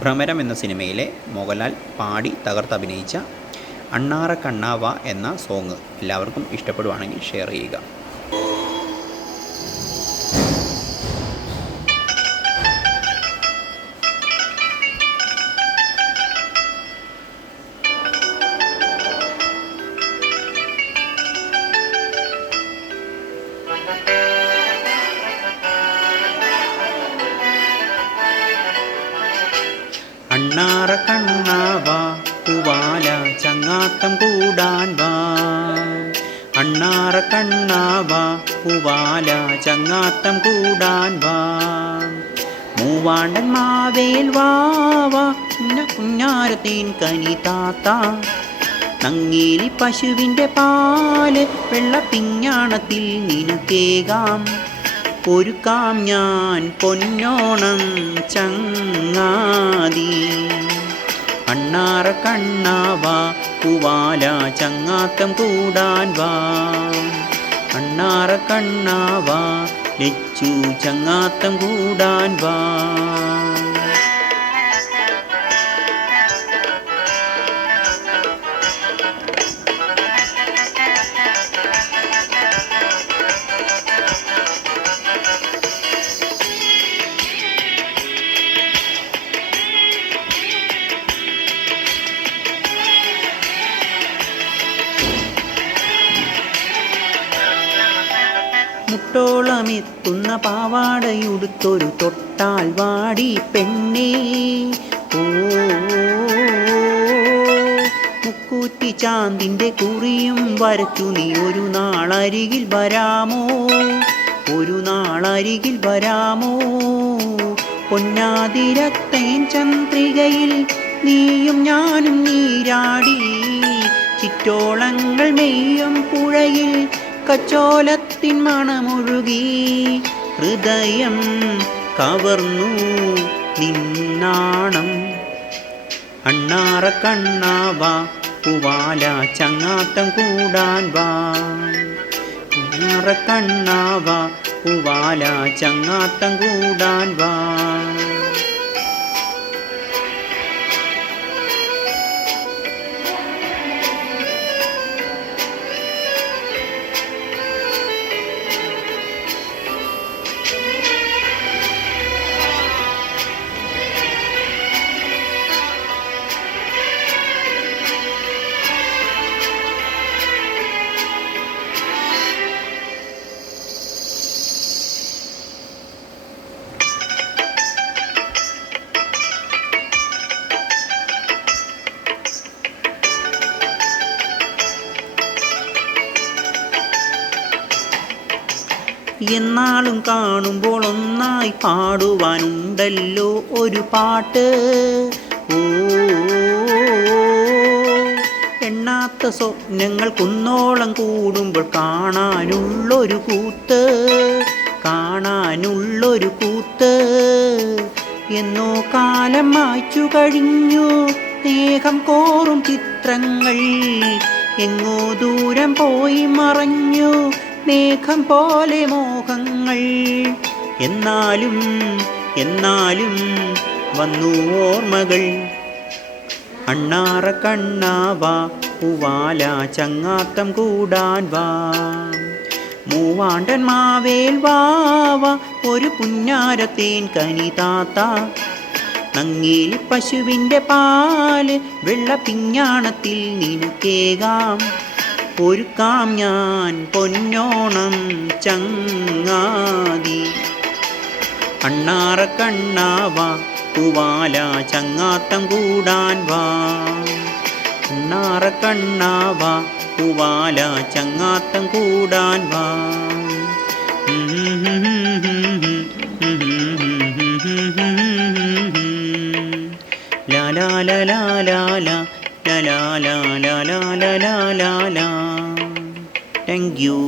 ഭ്രമരം എന്ന സിനിമയിലെ മോഹൻലാൽ പാടി തകർത്തഭിനയിച്ച അണ്ണാറ കണ്ണാവ എന്ന സോങ് എല്ലാവർക്കും ഇഷ്ടപ്പെടുവാണെങ്കിൽ ഷെയർ ചെയ്യുക. അണ്ണാറ കണ്ണാവാ പൂവാല ചങ്ങാത്തം കൂടാൻ വാ. അണ്ണാറ കണ്ണാവാ പൂവാല ചങ്ങാത്തം കൂടാൻ വാ. മൂവാണ്ടൻ മാവേൽ വാവാ കുഞ്ഞാരത്തേൻ കനി താത്ത. നങ്ങേലി പശുവിൻ്റെ പാല് വെള്ളപ്പിഞ്ഞാണത്തിൽ നിനക്കേകാം. ഒരുക്കാം ഞാൻ പൊന്നോണം ചങ്ങാതി. അണ്ണാറ കണ്ണാവാ പൂവാല ചങ്ങാത്തം കൂടാൻ വാ. അണ്ണാറ കണ്ണാവാ ലച്ചു ചങ്ങാത്തം കൂടാൻ വാ. മുട്ടോളമെത്തുന്ന പാവാടയുടുത്തൊരു തൊട്ടാൽ വാടി പെണ്ണേ. ഓ മുക്കൂറ്റി ചാന്തിൻ്റെ കുറിയും വരച്ചു നീ ഒരു നാളരികിൽ വരാമോ. ഒരു നാളരികിൽ വരാമോ. പൊന്നാതിരത്തേൻ ചന്ദ്രികയിൽ നീയും ഞാനും നീരാടി. ചിറ്റോളങ്ങൾ മെയ്യും പുഴയിൽ കച്ചോലത്തിൻ മണമൊഴുകി. ഹൃദയം കവർന്നു നിന്നാണം. അണ്ണാറ കണ്ണാവാ പൂവാല ചങ്ങാത്തം കൂടാൻ വാ. അണ്ണാറ കണ്ണാവാ പൂവാല ചങ്ങാത്തം കൂടാൻ വാ. എന്നാളും കാണുമ്പോൾ ഒന്നായി പാടുവാനുണ്ടല്ലോ ഒരു പാട്ട്. ഓ എണ്ണാത്ത സ്വപ്നങ്ങൾ കുന്നോളം കൂടുമ്പോൾ കാണാനുള്ളൊരു കൂത്ത്. കാണാനുള്ളൊരു കൂത്ത്. എന്നോ കാലം മായ്ച്ചു കഴിഞ്ഞു സ്നേഹം കോറും ചിത്രങ്ങൾ. എങ്ങോ ദൂരം പോയി മറഞ്ഞു മേഘം പോലെ മോഹങ്ങൾ. എന്നാലും എന്നാലും വന്നു ഓർമ്മകൾ. അണ്ണാറ കണ്ണാവാ പൂവാല ചങ്ങാത്തം കൂടാൻ വാ. മൂവാണ്ടൻ മാവേൽ വാവാ ഒരു പുന്നാരത്തേൻ കനി താത്ത. നങ്ങേലി പശുവിൻ്റെ പാല് വെള്ളപ്പിഞ്ഞാണത്തിൽ നിനക്കേകാം. ഒരുക്കാം ഞാൻ പൊന്നോണം ചങ്ങാതി. അണ്ണാറ കണ്ണാവാ പൂവാല ചങ്ങാത്തം കൂടാൻ വാ. അണ്ണാറ കണ്ണാവാ പൂവാല ചങ്ങാത്തം കൂടാൻ വാ. ലാ ലാ ലാ ലാ ലാ ലാ la la la la la la la la la. Thank you.